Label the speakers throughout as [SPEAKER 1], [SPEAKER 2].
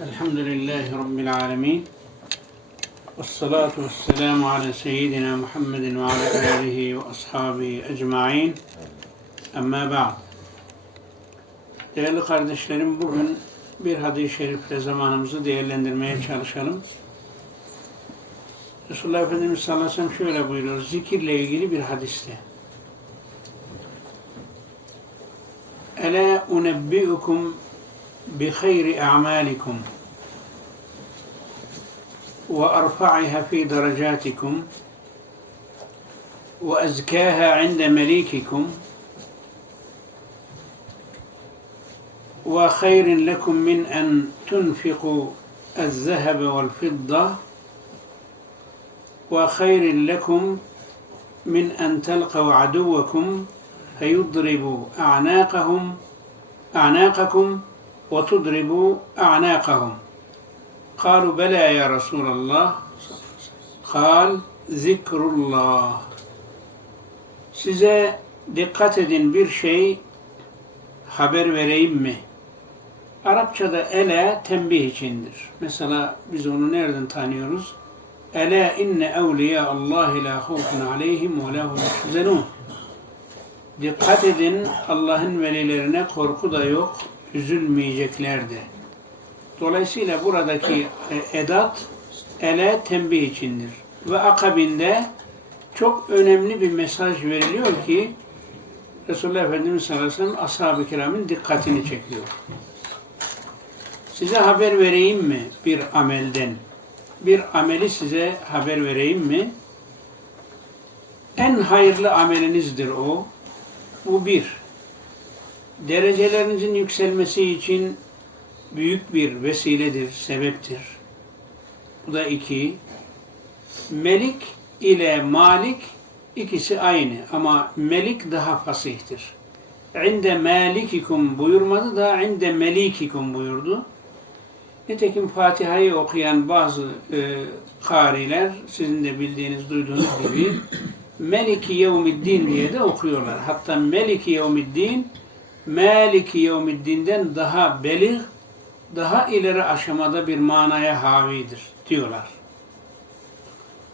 [SPEAKER 1] الحمد لله رب العالمين والصلاة والسلام على سيدنا محمد وعلى آله وأصحابه أجمعين Amma ba'd. Değerli kardeşlerim bugün bir hadis-i şerifle zamanımızı değerlendirmeye çalışalım. Resulullah Efendimiz sallallahu aleyhi ve sellem şöyle buyuruyor. Zikirle ilgili bir hadiste. Ela unebbiukum بخير أعمالكم وأرفعها في درجاتكم وأزكاها عند مليككم وخير لكم من أن تنفقوا الذهب والفضة وخير لكم من أن تلقوا عدوكم فيضربوا أعناقهم أعناقكم وتضربوا أعناقهم قالوا بلى يا رسول الله قال ذكر الله Size dikkat edin bir şey haber vereyim mi? Arapçada ele tembih içindir. Mesela biz onu nereden tanıyoruz? Ela inne evliya Allah la khawfun aleyhim ve la hum yahzanun. Dikkat edin Allah'ın velilerine korku da yok, üzülmeyecekler de. Dolayısıyla buradaki e, edat ele tembih içindir. Ve akabinde çok önemli bir mesaj veriliyor ki Resulullah Efendimiz sallallahu aleyhi ve sellem ashab-ı kiramın dikkatini çekiyor. Size haber vereyim mi bir amelden? Bir ameli size haber vereyim mi? En hayırlı amelinizdir o. Bu bir. Derecelerinizin yükselmesi için büyük bir vesiledir, sebeptir. Bu da iki. Melik ile malik ikisi aynı ama melik daha fasihtir. İnde malikikum buyurmadı da inde melikikum buyurdu. Nitekim Fatiha'yı okuyan bazı e, kariler, sizin de bildiğiniz, duyduğunuz gibi Meliki Yevmiddin diye de okuyorlar. Hatta Meliki Yevmiddin, Maliki Yevmiddin'den daha belih, daha ileri aşamada bir manaya havidir diyorlar.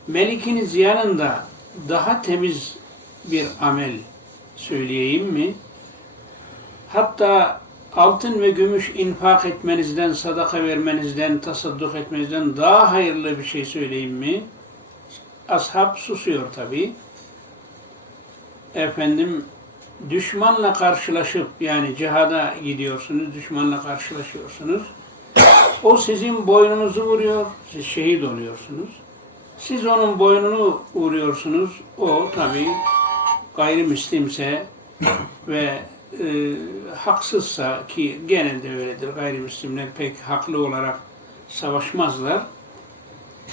[SPEAKER 1] Melikiniz yanında daha temiz bir amel söyleyeyim mi? Hatta altın ve gümüş infak etmenizden, sadaka vermenizden, tasadduk etmenizden daha hayırlı bir şey söyleyeyim mi? Ashab susuyor tabi. Efendim, düşmanla karşılaşıp, yani cihada gidiyorsunuz, düşmanla karşılaşıyorsunuz. O sizin boynunuzu vuruyor, siz şehit oluyorsunuz. Siz onun boynunu vuruyorsunuz. O tabi gayrimüslimse ve e, haksızsa ki genelde öyledir. Gayrimüslimler pek haklı olarak savaşmazlar.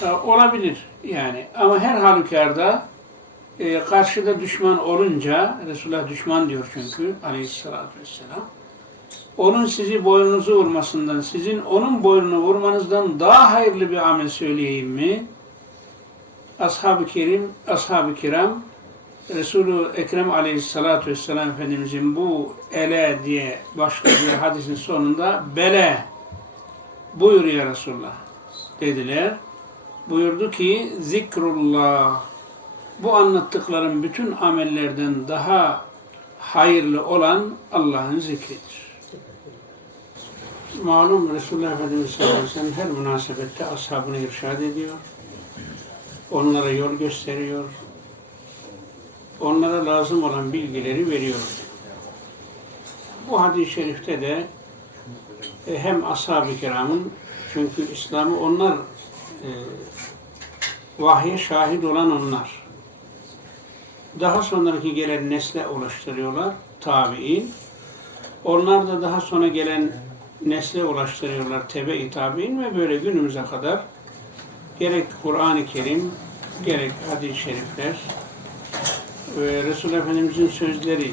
[SPEAKER 1] E, olabilir yani. Ama her halükarda e, karşıda düşman olunca, Resulullah düşman diyor çünkü aleyhissalatü vesselam, onun sizi boynunuzu vurmasından, sizin onun boynunu vurmanızdan daha hayırlı bir amel söyleyeyim mi? Ashab-ı Kerim, Ashab-ı Kiram Resulü Ekrem Aleyhisselatü Vesselam Efendimizin bu ele diye başladığı hadisin sonunda bele buyur Resulullah dediler. Buyurdu ki zikrullah bu anlattıklarım bütün amellerden daha hayırlı olan Allah'ın zikridir. Malum Resulullah Efendimiz sallallahu her münasebette ashabını irşad ediyor. Onlara yol gösteriyor. Onlara lazım olan bilgileri veriyor. Bu hadis-i şerifte de e, hem ashab-ı kiramın çünkü İslam'ı onlar e, vahye şahit olan onlar. Daha sonraki gelen nesle ulaştırıyorlar, tabi'in. Onlar da daha sonra gelen nesle ulaştırıyorlar, tebe-i tabi'in ve böyle günümüze kadar gerek Kur'an-ı Kerim, gerek hadis-i şerifler ve Resulullah Efendimiz'in sözleri,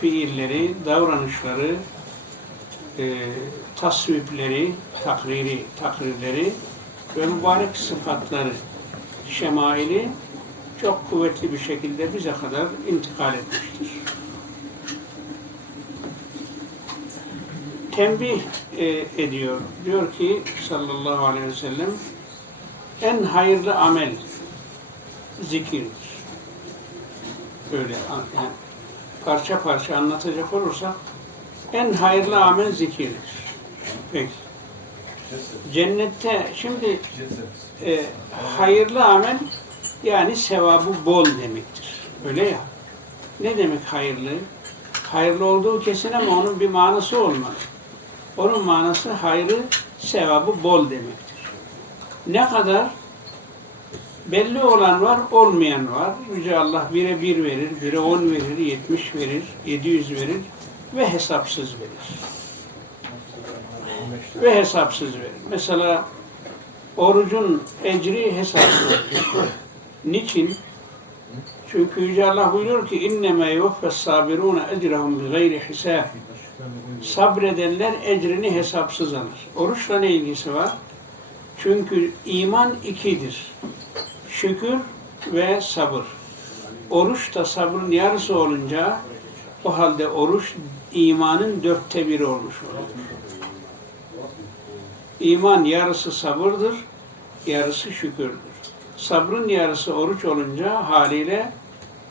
[SPEAKER 1] fiilleri, davranışları, e, tasvipleri, takriri, takrirleri ve mübarek sıfatları, şemaili çok kuvvetli bir şekilde bize kadar intikal etmiştir. tembih e, ediyor. Diyor ki sallallahu aleyhi ve sellem en hayırlı amel zikirdir. Böyle an- yani parça parça anlatacak olursak en hayırlı amel zikirdir. Peki. Cennette şimdi e, hayırlı amel yani sevabı bol demektir. Öyle ya. Ne demek hayırlı? Hayırlı olduğu kesin ama onun bir manası olmalı. Onun manası hayrı, sevabı bol demektir. Ne kadar belli olan var, olmayan var. Yüce Allah bire bir verir, bire on verir, yetmiş verir, yedi yüz verir ve hesapsız verir. Ve hesapsız verir. Mesela orucun ecri hesapsız. Niçin? Çünkü Yüce Allah buyuruyor ki inneme yuvaffes sabiruna ecrahum bi gayri hisab. Sabredenler ecrini hesapsız alır. Oruçla ne ilgisi var? Çünkü iman ikidir. Şükür ve sabır. Oruç da sabrın yarısı olunca o halde oruç imanın dörtte biri olmuş oluyor. İman yarısı sabırdır, yarısı şükürdür. Sabrın yarısı oruç olunca haliyle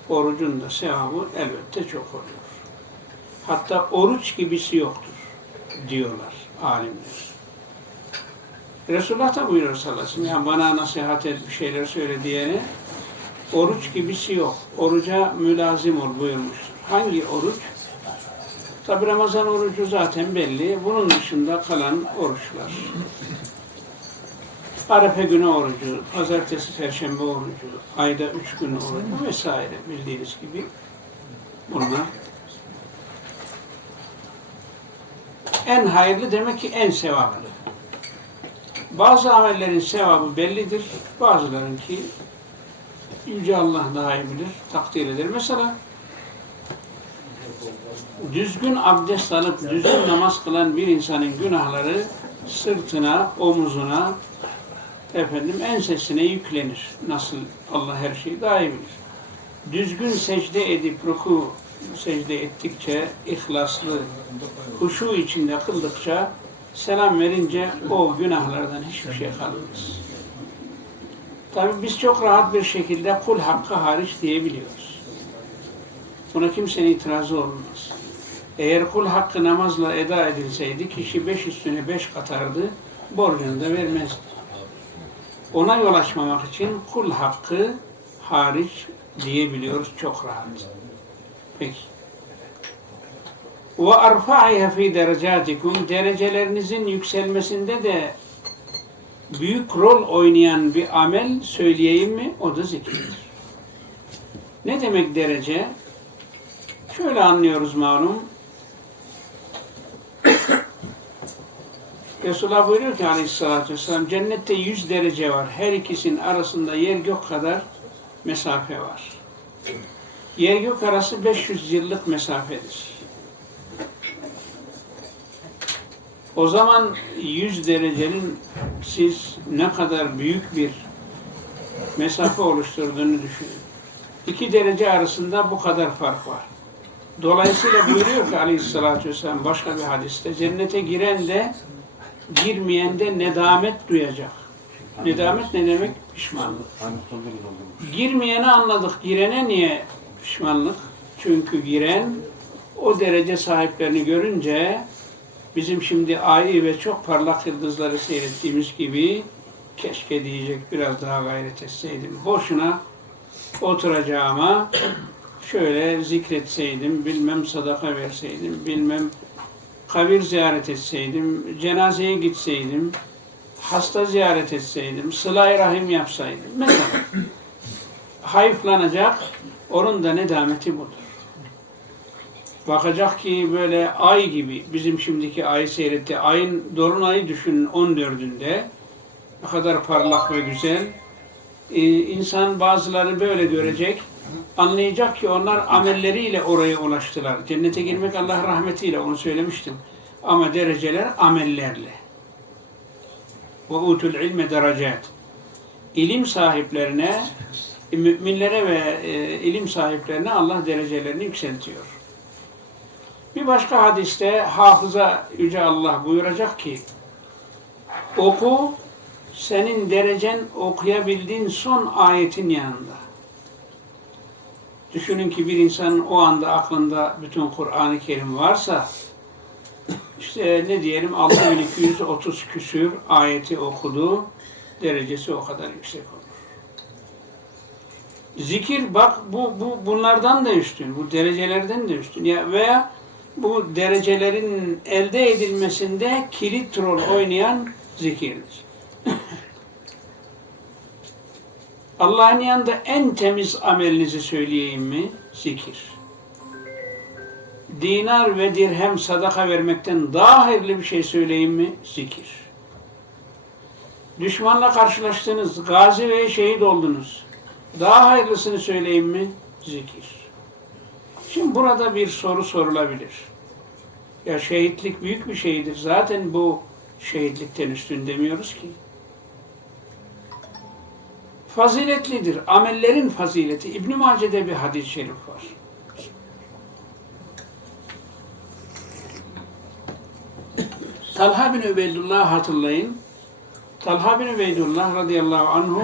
[SPEAKER 1] orucun da sevabı elbette çok oluyor. Hatta oruç gibisi yoktur diyorlar alimler. Resulullah da buyuruyor sallallahu aleyhi ve sellem. Yani bana nasihat et bir şeyler söyle diyene oruç gibisi yok. Oruca mülazim ol buyurmuştur. Hangi oruç? Tabi Ramazan orucu zaten belli. Bunun dışında kalan oruçlar. Arefe günü orucu, pazartesi, perşembe orucu, ayda üç gün orucu vesaire bildiğiniz gibi bunlar. En hayırlı demek ki en sevaplı. Bazı amellerin sevabı bellidir, bazılarınki Yüce Allah daha iyi bilir, takdir eder. Mesela düzgün abdest alıp düzgün namaz kılan bir insanın günahları sırtına, omuzuna, efendim ensesine yüklenir. Nasıl Allah her şeyi daha iyi bilir. Düzgün secde edip ruku secde ettikçe, ihlaslı, huşu içinde kıldıkça, selam verince o günahlardan hiçbir şey kalmaz. Tabi biz çok rahat bir şekilde kul hakkı hariç diyebiliyoruz. Buna kimsenin itirazı olmaz. Eğer kul hakkı namazla eda edilseydi kişi beş üstüne beş katardı, borcunu da vermezdi. Ona yol açmamak için kul hakkı hariç diyebiliyoruz çok rahat. Peki. Ve arfa'iha fi derecatikum derecelerinizin yükselmesinde de büyük rol oynayan bir amel söyleyeyim mi? O da zikirdir. Ne demek derece? Şöyle anlıyoruz malum. Resulullah buyuruyor ki aleyhissalatü vesselam cennette 100 derece var. Her ikisinin arasında yer gök kadar mesafe var. Yer gök arası 500 yıllık mesafedir. O zaman 100 derecenin siz ne kadar büyük bir mesafe oluşturduğunu düşünün. İki derece arasında bu kadar fark var. Dolayısıyla buyuruyor ki aleyhissalatü vesselam başka bir hadiste cennete giren de girmeyen de nedamet duyacak. Nedamet ne demek? Pişmanlık. Girmeyeni anladık. Girene niye pişmanlık? Çünkü giren o derece sahiplerini görünce bizim şimdi ay ve çok parlak yıldızları seyrettiğimiz gibi keşke diyecek biraz daha gayret etseydim. Boşuna oturacağıma şöyle zikretseydim, bilmem sadaka verseydim, bilmem kabir ziyaret etseydim, cenazeye gitseydim, hasta ziyaret etseydim, sıla-i rahim yapsaydım. Mesela hayıflanacak, onun da nedameti budur. Bakacak ki böyle ay gibi, bizim şimdiki ayı seyretti, ayın dolunayı düşünün 14'ünde, ne kadar parlak ve güzel. Ee, insan bazıları böyle görecek, anlayacak ki onlar amelleriyle oraya ulaştılar. Cennete girmek Allah rahmetiyle, onu söylemiştim. Ama dereceler amellerle. Ve utul ilme derecat. İlim sahiplerine, müminlere ve e, ilim sahiplerine Allah derecelerini yükseltiyor. Bir başka hadiste hafıza Yüce Allah buyuracak ki oku senin derecen okuyabildiğin son ayetin yanında. Düşünün ki bir insanın o anda aklında bütün Kur'an-ı Kerim varsa işte ne diyelim 6230 küsür ayeti okudu derecesi o kadar yüksek olur. Zikir bak bu, bu bunlardan da üstün, bu derecelerden de üstün. Ya veya bu derecelerin elde edilmesinde kilit rol oynayan zikirdir. Allah'ın yanında en temiz amelinizi söyleyeyim mi? Zikir. Dinar ve dirhem sadaka vermekten daha hayırlı bir şey söyleyeyim mi? Zikir. Düşmanla karşılaştınız, gazi ve şehit oldunuz. Daha hayırlısını söyleyeyim mi? Zikir. Şimdi burada bir soru sorulabilir. Ya şehitlik büyük bir şeydir. Zaten bu şehitlikten üstün demiyoruz ki. Faziletlidir. Amellerin fazileti. İbn-i Mace'de bir hadis-i şerif var. Talha bin Übeydullah hatırlayın. Talha bin Übeydullah radıyallahu anhu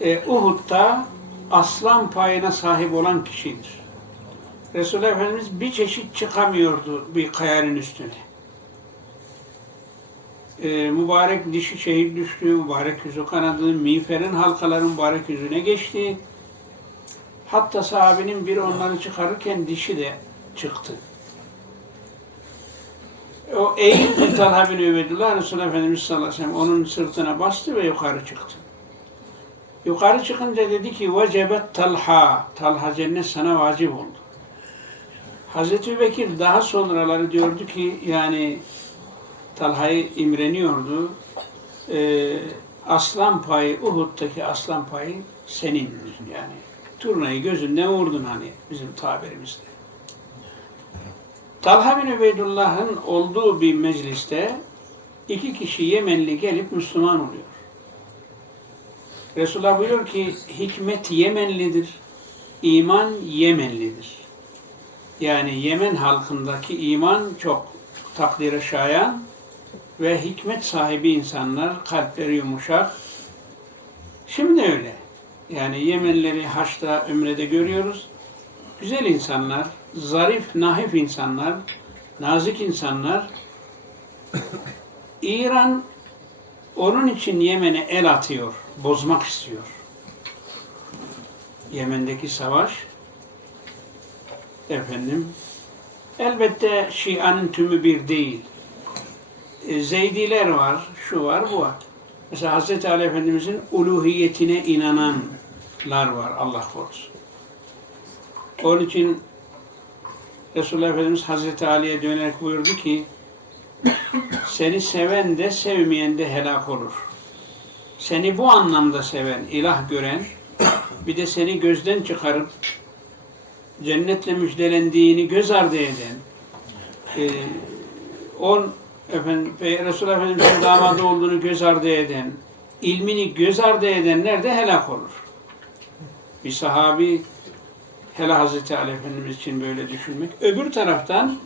[SPEAKER 1] e, Uhud'da aslan payına sahip olan kişidir. Resulullah Efendimiz bir çeşit çıkamıyordu bir kayanın üstüne. Ee, mübarek dişi şehir düştü, mübarek yüzü kanadı, miğferin halkaları mübarek yüzüne geçti. Hatta sahabenin biri onları çıkarırken dişi de çıktı. O eğildi Talha bin Übeydullah, Resulullah Efendimiz sallallahu aleyhi ve sellem onun sırtına bastı ve yukarı çıktı. Yukarı çıkınca dedi ki vecebet talha. Talha cennet sana vacip oldu. Hazreti Bekir daha sonraları diyordu ki yani Talha'yı imreniyordu. Ee, aslan payı, Uhud'daki aslan payı senin yani. Turnayı gözünden vurdun hani bizim tabirimizde. Talha bin Ubeydullah'ın olduğu bir mecliste iki kişi Yemenli gelip Müslüman oluyor. Resulullah buyuruyor ki hikmet Yemenlidir, iman Yemenlidir. Yani Yemen halkındaki iman çok takdire şayan ve hikmet sahibi insanlar, kalpleri yumuşak. Şimdi öyle. Yani Yemenleri Haç'ta, Ümre'de görüyoruz. Güzel insanlar, zarif, nahif insanlar, nazik insanlar. İran onun için Yemen'e el atıyor, bozmak istiyor. Yemen'deki savaş efendim elbette Şia'nın tümü bir değil. E, Zeydiler var, şu var, bu var. Mesela Hz. Ali Efendimizin uluhiyetine inananlar var Allah korusun. Onun için Resulullah Efendimiz Hazreti Ali'ye dönerek buyurdu ki seni seven de sevmeyen de helak olur. Seni bu anlamda seven, ilah gören, bir de seni gözden çıkarıp cennetle müjdelendiğini göz ardı eden, e, on efendim, Resulullah Efendimiz'in damadı olduğunu göz ardı eden, ilmini göz ardı edenler de helak olur. Bir sahabi hele Hazreti Ali Efendimiz için böyle düşünmek. Öbür taraftan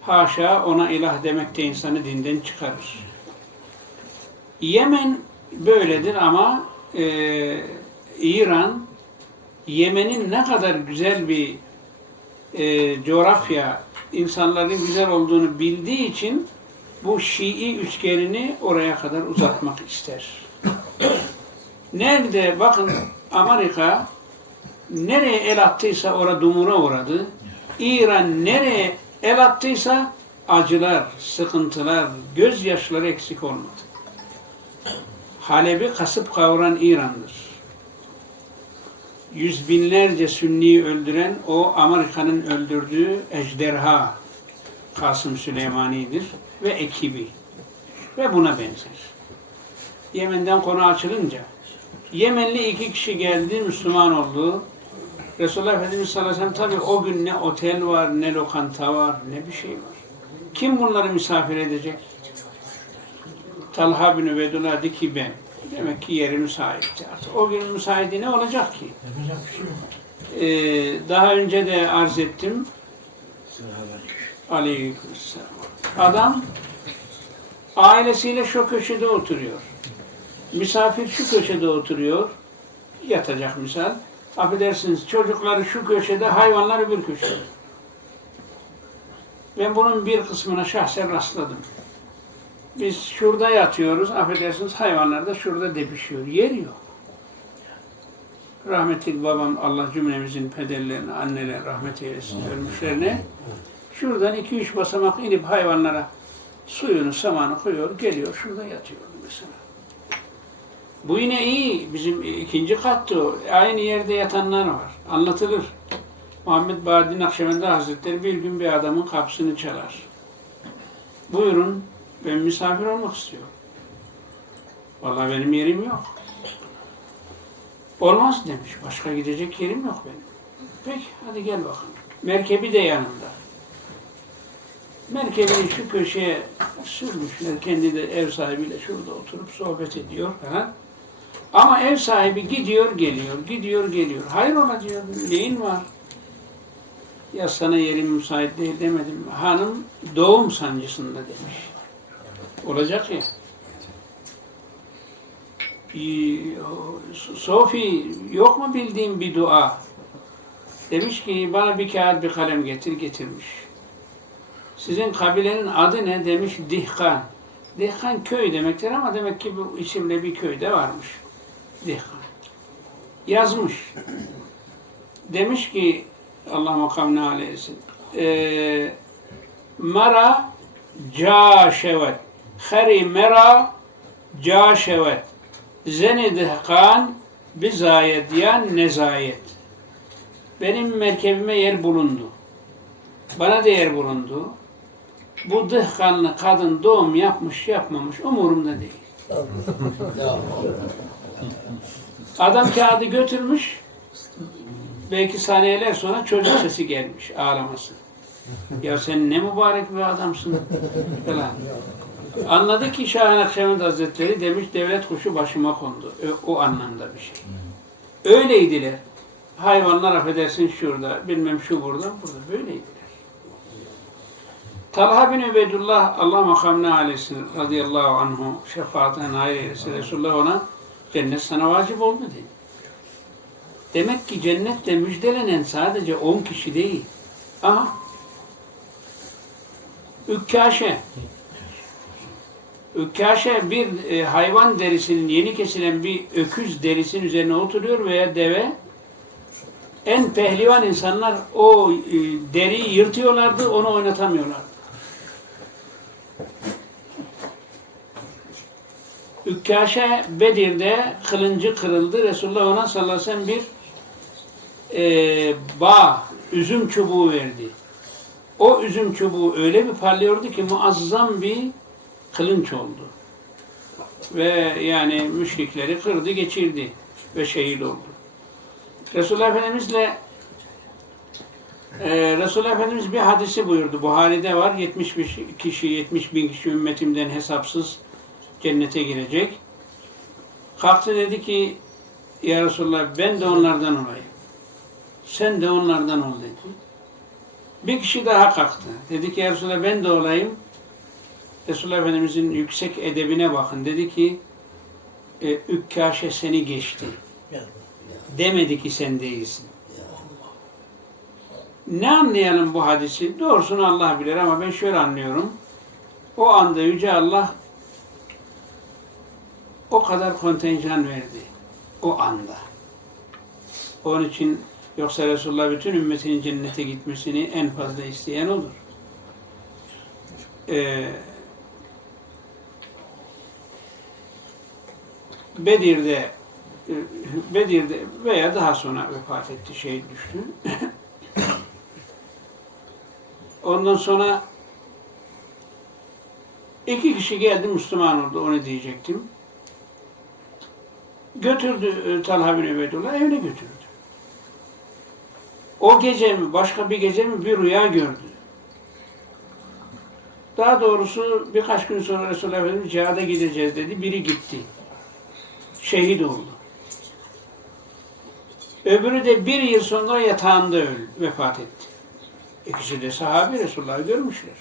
[SPEAKER 1] haşa ona ilah demek de insanı dinden çıkarır. Yemen böyledir ama e, İran Yemen'in ne kadar güzel bir e, coğrafya, insanların güzel olduğunu bildiği için bu Şii üçgenini oraya kadar uzatmak ister. Nerede bakın Amerika nereye el attıysa orada dumura uğradı. İran nereye el attıysa acılar, sıkıntılar, gözyaşları eksik olmadı. Halep'i kasıp kavuran İran'dır. Yüz binlerce Sünni'yi öldüren o Amerika'nın öldürdüğü ejderha Kasım Süleymani'dir ve ekibi. Ve buna benzer. Yemen'den konu açılınca Yemenli iki kişi geldi, Müslüman oldu. Resulullah Efendimiz sallallahu aleyhi ve sellem tabi o gün ne otel var, ne lokanta var, ne bir şey var. Kim bunları misafir edecek? Talha bin Übeydullah dedi ki ben. Demek ki yeri müsaitti. Artık o gün müsaade ne olacak ki? Ee, daha önce de arz ettim. Aleykümselam. Adam ailesiyle şu köşede oturuyor. Misafir şu köşede oturuyor. Yatacak misal. Affedersiniz çocukları şu köşede, hayvanlar öbür köşede. Ben bunun bir kısmına şahsen rastladım. Biz şurada yatıyoruz, affedersiniz hayvanlar da şurada depişiyor. Yer yok. Rahmetli babam Allah cümlemizin pederlerine, anneler rahmet eylesin ölmüşlerine. Şuradan iki üç basamak inip hayvanlara suyunu, samanı koyuyor, geliyor şurada yatıyor mesela. Bu yine iyi. Bizim ikinci kattı o. Aynı yerde yatanlar var. Anlatılır. Muhammed Badi Nakşibendi Hazretleri bir gün bir adamın kapısını çalar. Buyurun, ben misafir olmak istiyorum. Vallahi benim yerim yok. Olmaz demiş. Başka gidecek yerim yok benim. Peki, hadi gel bakalım. Merkebi de yanında. Merkebini şu köşeye sürmüşler. Kendi de ev sahibiyle şurada oturup sohbet ediyor falan. Ama ev sahibi gidiyor geliyor, gidiyor geliyor. Hayrola diyor, neyin var? Ya sana yerim müsait değil demedim. Hanım doğum sancısında demiş. Olacak ya. Sofi yok mu bildiğin bir dua? Demiş ki bana bir kağıt bir kalem getir getirmiş. Sizin kabilenin adı ne? Demiş Dihkan. Dihkan köy demektir ama demek ki bu isimde bir köyde varmış. Dihkan. Yazmış. Demiş ki Allah makamına aleyhissin. E, mera caşevet. Khari mera caşevet. Zeni dihkan bizayet ya nezayet. Benim merkebime yer bulundu. Bana da yer bulundu. Bu dihkanlı kadın doğum yapmış yapmamış umurumda değil. Adam kağıdı götürmüş. Belki saniyeler sonra çocuk sesi gelmiş ağlaması. Ya sen ne mübarek bir adamsın falan. Anladı ki Şah Nakşibend Hazretleri demiş devlet kuşu başıma kondu. O, o anlamda bir şey. Öyleydiler. Hayvanlar affedersin şurada, bilmem şu burada, burada böyleydiler. Talha bin Übeydullah Allah makamına aleyhissin radıyallahu anhu şefaatine nail eylesin. Resulullah ona cennet sana vacip oldu dedi. Demek ki cennetle müjdelenen sadece 10 kişi değil. Aha. Ükkaşe. Ükkaşe bir e, hayvan derisinin yeni kesilen bir öküz derisinin üzerine oturuyor veya deve. En pehlivan insanlar o e, deriyi yırtıyorlardı, onu oynatamıyorlardı. Ükkaşe Bedir'de kılıncı kırıldı. Resulullah ona sallallahu bir e, bağ, üzüm çubuğu verdi. O üzüm çubuğu öyle bir parlıyordu ki muazzam bir kılınç oldu. Ve yani müşrikleri kırdı, geçirdi ve şehit oldu. Resulullah Efendimizle e, Resulullah Efendimiz bir hadisi buyurdu. Buhari'de var. 70 bin kişi, 70 bin kişi ümmetimden hesapsız cennete girecek. Kalktı dedi ki Ya Resulullah ben de onlardan olayım. Sen de onlardan ol dedi. Bir kişi daha kalktı. Dedi ki Ya Resulallah ben de olayım. Resulullah Efendimizin yüksek edebine bakın. Dedi ki e, Ükkaşe seni geçti. Demedi ki sen değilsin. Ne anlayalım bu hadisi? Doğrusunu Allah bilir ama ben şöyle anlıyorum. O anda Yüce Allah o kadar kontenjan verdi. O anda. Onun için yoksa Resulullah bütün ümmetinin cennete gitmesini en fazla isteyen olur. Ee, Bedir'de Bedir'de veya daha sonra vefat etti, şehit düştü. Ondan sonra iki kişi geldi Müslüman oldu, onu diyecektim. Götürdü e, Talha bin Übeydullah, evine götürdü. O gece mi, başka bir gece mi bir rüya gördü. Daha doğrusu birkaç gün sonra Resulullah Efendimiz cihada gideceğiz dedi. Biri gitti. Şehit oldu. Öbürü de bir yıl sonra yatağında öldü, vefat etti. İkisi de sahabi Resulullah'ı görmüşler.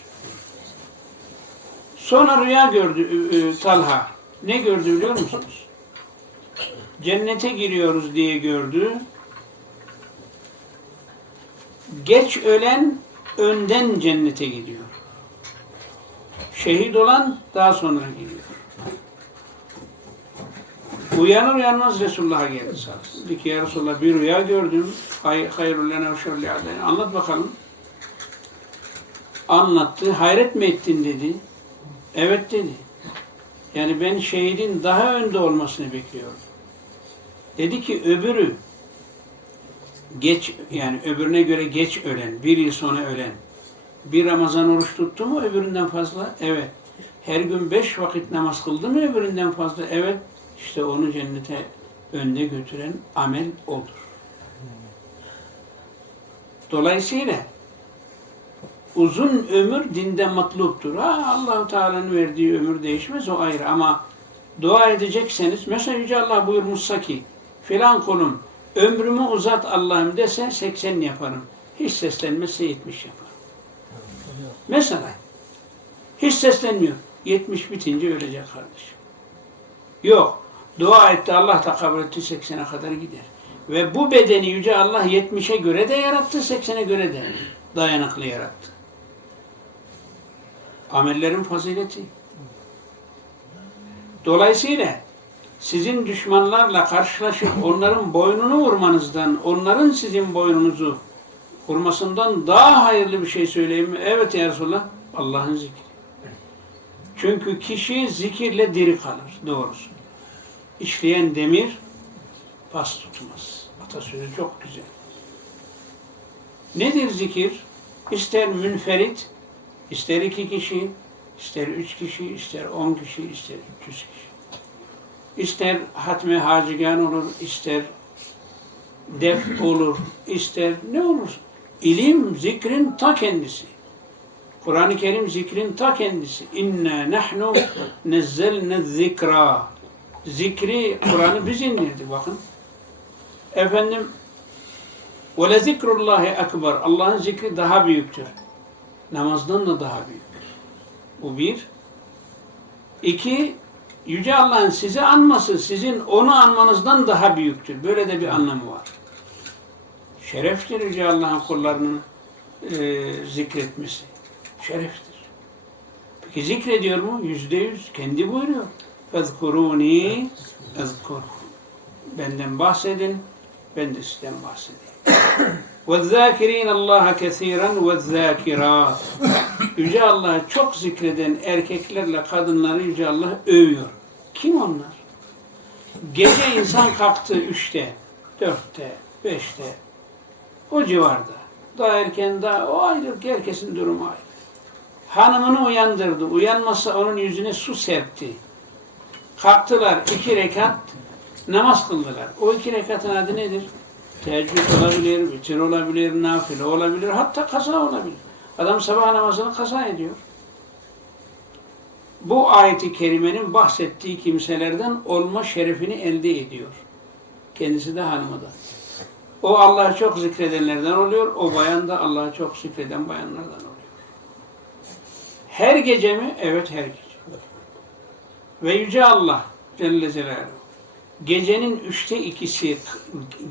[SPEAKER 1] Sonra rüya gördü e, e, Talha. Ne gördü biliyor musunuz? Cennete giriyoruz diye gördü. Geç ölen önden cennete gidiyor. Şehit olan daha sonra gidiyor. Uyanır uyanmaz Resulullah'a geldi sağ olsun. Dedi ki ya Resulullah bir rüya gördüm. Hay, hayrul lena ve li'adena." Anlat bakalım. Anlattı. Hayret mi ettin dedi. Evet dedi. Yani ben şehidin daha önde olmasını bekliyorum. Dedi ki öbürü geç yani öbürüne göre geç ölen, bir yıl sonra ölen. Bir Ramazan oruç tuttu mu öbüründen fazla? Evet. Her gün beş vakit namaz kıldı mı öbüründen fazla? Evet. İşte onu cennete önde götüren amel odur. Dolayısıyla uzun ömür dinde matluptur. Ha, Allah-u Teala'nın verdiği ömür değişmez o ayrı ama dua edecekseniz mesela Yüce Allah buyurmuşsa ki filan kulum ömrümü uzat Allah'ım dese 80 yaparım. Hiç seslenmezse 70 yaparım. Mesela hiç seslenmiyor. 70 bitince ölecek kardeşim. Yok. Dua etti Allah da kabul etti 80'e kadar gider. Ve bu bedeni Yüce Allah 70'e göre de yarattı, 80'e göre de dayanıklı yarattı. Amellerin fazileti. Dolayısıyla sizin düşmanlarla karşılaşıp onların boynunu vurmanızdan, onların sizin boynunuzu vurmasından daha hayırlı bir şey söyleyeyim mi? Evet ya Resulallah, Allah'ın zikri. Çünkü kişi zikirle diri kalır, doğrusu. İşleyen demir pas tutmaz. Atasözü çok güzel. Nedir zikir? İster münferit, ister iki kişi, ister üç kişi, ister on kişi, ister 300 kişi. İster hatme hacigan olur, ister def olur, ister ne olur. İlim zikrin ta kendisi. Kur'an-ı Kerim zikrin ta kendisi. İnna nahnu nezzelne zikra. Zikri, Kur'an'ı biz indirdik bakın. Efendim ve le zikrullahi ekber. Allah'ın zikri daha büyüktür. Namazdan da daha büyüktür. Bu bir. İki, Yüce Allah'ın sizi anması sizin onu anmanızdan daha büyüktür. Böyle de bir anlamı var. Şereftir Yüce Allah'ın kullarının e, zikretmesi. Şereftir. Peki zikrediyor mu? Yüzde yüz. Kendi buyuruyor. فَذْكُرُونِي اَذْكُرْكُمْ Benden bahsedin, ben de sizden bahsedeyim. وَالذَّاكِرِينَ اللّٰهَ كَثِيرًا وَالذَّاكِرَاتِ Yüce Allah'ı çok zikreden erkeklerle kadınları Yüce Allah övüyor. Kim onlar? Gece insan kalktı üçte, dörtte, beşte, o civarda. Daha erken daha o ayrı, herkesin durumu ayrı. Hanımını uyandırdı. Uyanmasa onun yüzüne su serpti. Kalktılar iki rekat namaz kıldılar. O iki rekatın adı nedir? Teheccüd olabilir, vitir olabilir, nafile olabilir, hatta kaza olabilir. Adam sabah namazını kaza ediyor. Bu ayeti kerimenin bahsettiği kimselerden olma şerefini elde ediyor. Kendisi de hanımı da. O Allah'ı çok zikredenlerden oluyor, o bayan da Allah'ı çok zikreden bayanlardan oluyor. Her gece mi? Evet her gece. Ve Yüce Allah Celle Celaluhu gecenin üçte ikisi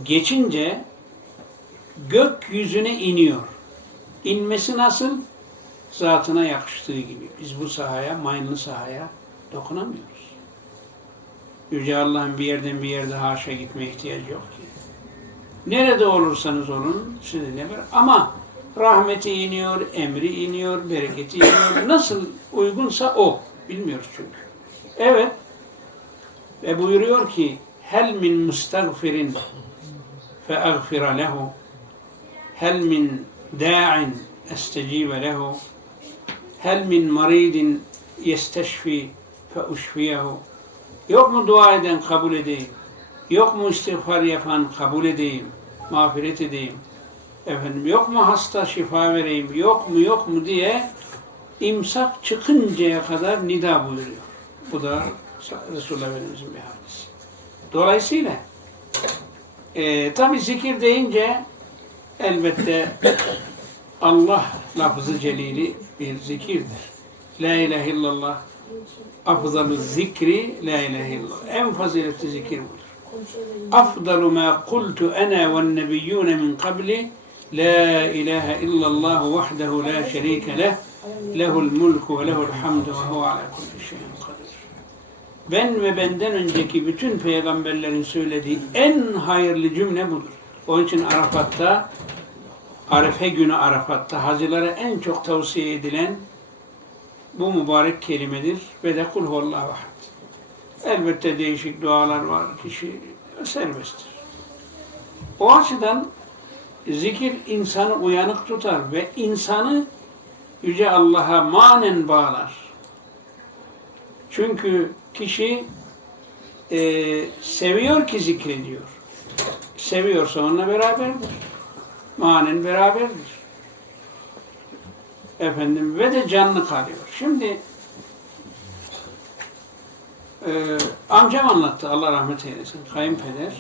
[SPEAKER 1] geçince gökyüzüne iniyor. İnmesi nasıl? Zatına yakıştığı gibi. Biz bu sahaya, mayınlı sahaya dokunamıyoruz. Yüce Allah'ın bir yerden bir yerde haşa gitmeye ihtiyacı yok ki. Nerede olursanız olun sizinle beraber. Ama rahmeti iniyor, emri iniyor, bereketi iniyor. Nasıl uygunsa o. Bilmiyoruz çünkü. Evet. Ve buyuruyor ki hel min mustagfirin fe agfira lehu hel min da'in estecibe lehu hel min maridin yesteşfi fe uşfiyehu yok mu dua eden kabul edeyim? Yok mu istiğfar yapan kabul edeyim? Mağfiret edeyim? Efendim yok mu hasta şifa vereyim? Yok mu yok mu diye imsak çıkıncaya kadar nida buyuruyor. Bu da Resulullah Efendimiz'in bir hadisi. Dolayısıyla e, tabi zikir deyince elbette Allah lafzı celili bir zikirdir. La ilahe illallah afdalu zikri la ilahe illallah. En faziletli zikir budur. Afdalu ma kultu ana ve nebiyyune min qabli La ilahe illallah vahdehu la şerike leh lehul mulku ve lehul hamdu ve huve ala kulli şeyin kadir. Ben ve benden önceki bütün peygamberlerin söylediği en hayırlı cümle budur. Onun için Arafat'ta Arefe günü Arafat'ta hacılara en çok tavsiye edilen bu mübarek kelimedir ve de kul huvallahu. Elbette değişik dualar var. Kişi serbesttir. O açıdan zikir insanı uyanık tutar ve insanı Yüce Allah'a manen bağlar. Çünkü kişi e, seviyor ki zikrediyor. Seviyorsa onunla beraberdir. Manen beraberdir. Efendim ve de canlı kalıyor. Şimdi e, amcam anlattı Allah rahmet eylesin. Kayınpeder.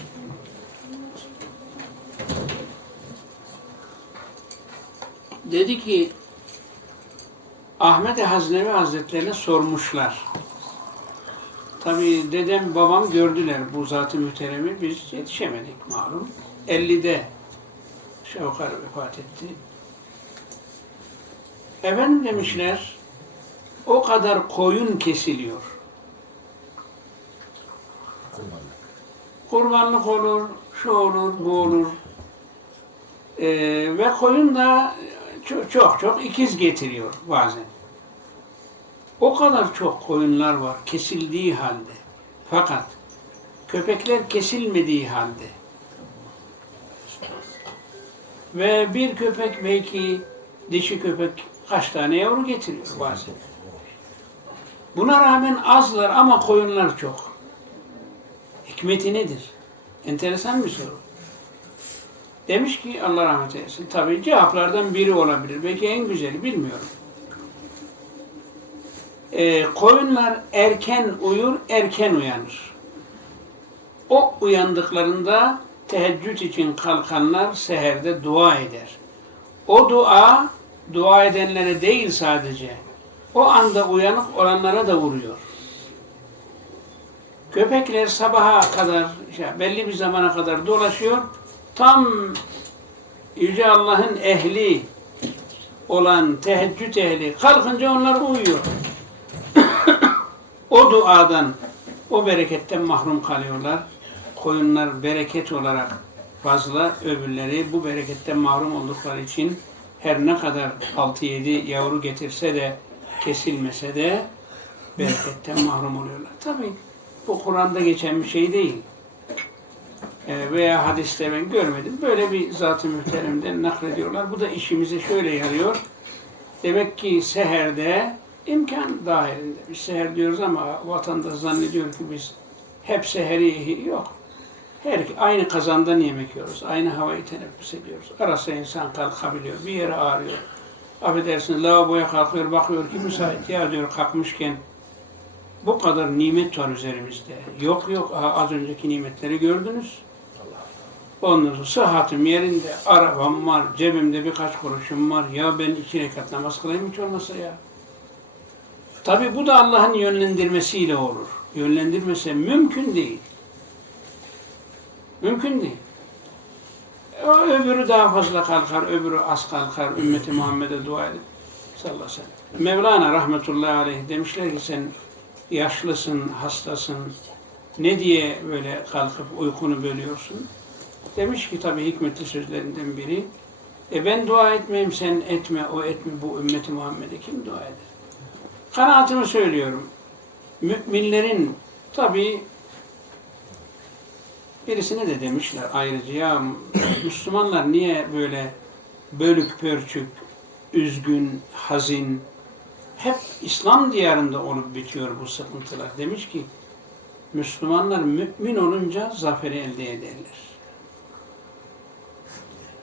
[SPEAKER 1] Dedi ki Ahmet Haznevi Hazretlerine sormuşlar. Tabi dedem babam gördüler bu zat-ı müteremi. Biz yetişemedik malum. 50'de Şevkar vefat etti. Efendim demişler o kadar koyun kesiliyor. Kurbanlık olur, şu olur, bu olur. Ee, ve koyun da çok çok ikiz getiriyor bazen. O kadar çok koyunlar var kesildiği halde. Fakat köpekler kesilmediği halde. Ve bir köpek belki dişi köpek kaç tane yavru getiriyor bazen. Buna rağmen azlar ama koyunlar çok. Hikmeti nedir? Enteresan bir soru. Demiş ki Allah rahmet eylesin. Tabi cevaplardan biri olabilir. Belki en güzeli bilmiyorum. Ee, koyunlar erken uyur, erken uyanır. O uyandıklarında teheccüd için kalkanlar seherde dua eder. O dua, dua edenlere değil sadece, o anda uyanık olanlara da vuruyor. Köpekler sabaha kadar, işte belli bir zamana kadar dolaşıyor. Tam Yüce Allah'ın ehli olan teheccüd ehli kalkınca onlar uyuyor. O duadan, o bereketten mahrum kalıyorlar. Koyunlar bereket olarak fazla, öbürleri bu bereketten mahrum oldukları için her ne kadar 6-7 yavru getirse de kesilmese de bereketten mahrum oluyorlar. Tabi bu Kur'an'da geçen bir şey değil. E, veya hadiste ben görmedim. Böyle bir zat-ı muhteremden naklediyorlar. Bu da işimize şöyle yarıyor. Demek ki seherde imkan dahilinde. Biz seher diyoruz ama vatandaş zannediyor ki biz hep seheri yok. Her aynı kazandan yemek yiyoruz. Aynı havayı teneffüs ediyoruz. Arası insan kalkabiliyor. Bir yere ağrıyor. Affedersiniz lavaboya kalkıyor bakıyor ki müsait. Ya diyor kalkmışken bu kadar nimet var üzerimizde. Yok yok az önceki nimetleri gördünüz. Sonra sıhhatim yerinde, arabam var, cebimde birkaç kuruşum var. Ya ben iki rekat namaz kılayım hiç olmasa ya. Tabi bu da Allah'ın yönlendirmesiyle olur. Yönlendirmese mümkün değil. Mümkün değil. O öbürü daha fazla kalkar, öbürü az kalkar, ümmeti Muhammed'e dua edip sallallahu aleyhi ve sellem. Mevlana rahmetullahi aleyh demişler ki sen yaşlısın, hastasın, ne diye böyle kalkıp uykunu bölüyorsun? Demiş ki tabii hikmetli sözlerinden biri, e ben dua etmeyeyim sen etme, o etme, bu ümmeti Muhammed'e kim dua eder? Kanaatimi söylüyorum. Müminlerin tabii birisine de demişler ayrıca ya Müslümanlar niye böyle bölük pörçük, üzgün, hazin, hep İslam diyarında olup bitiyor bu sıkıntılar. Demiş ki Müslümanlar mümin olunca zaferi elde ederler.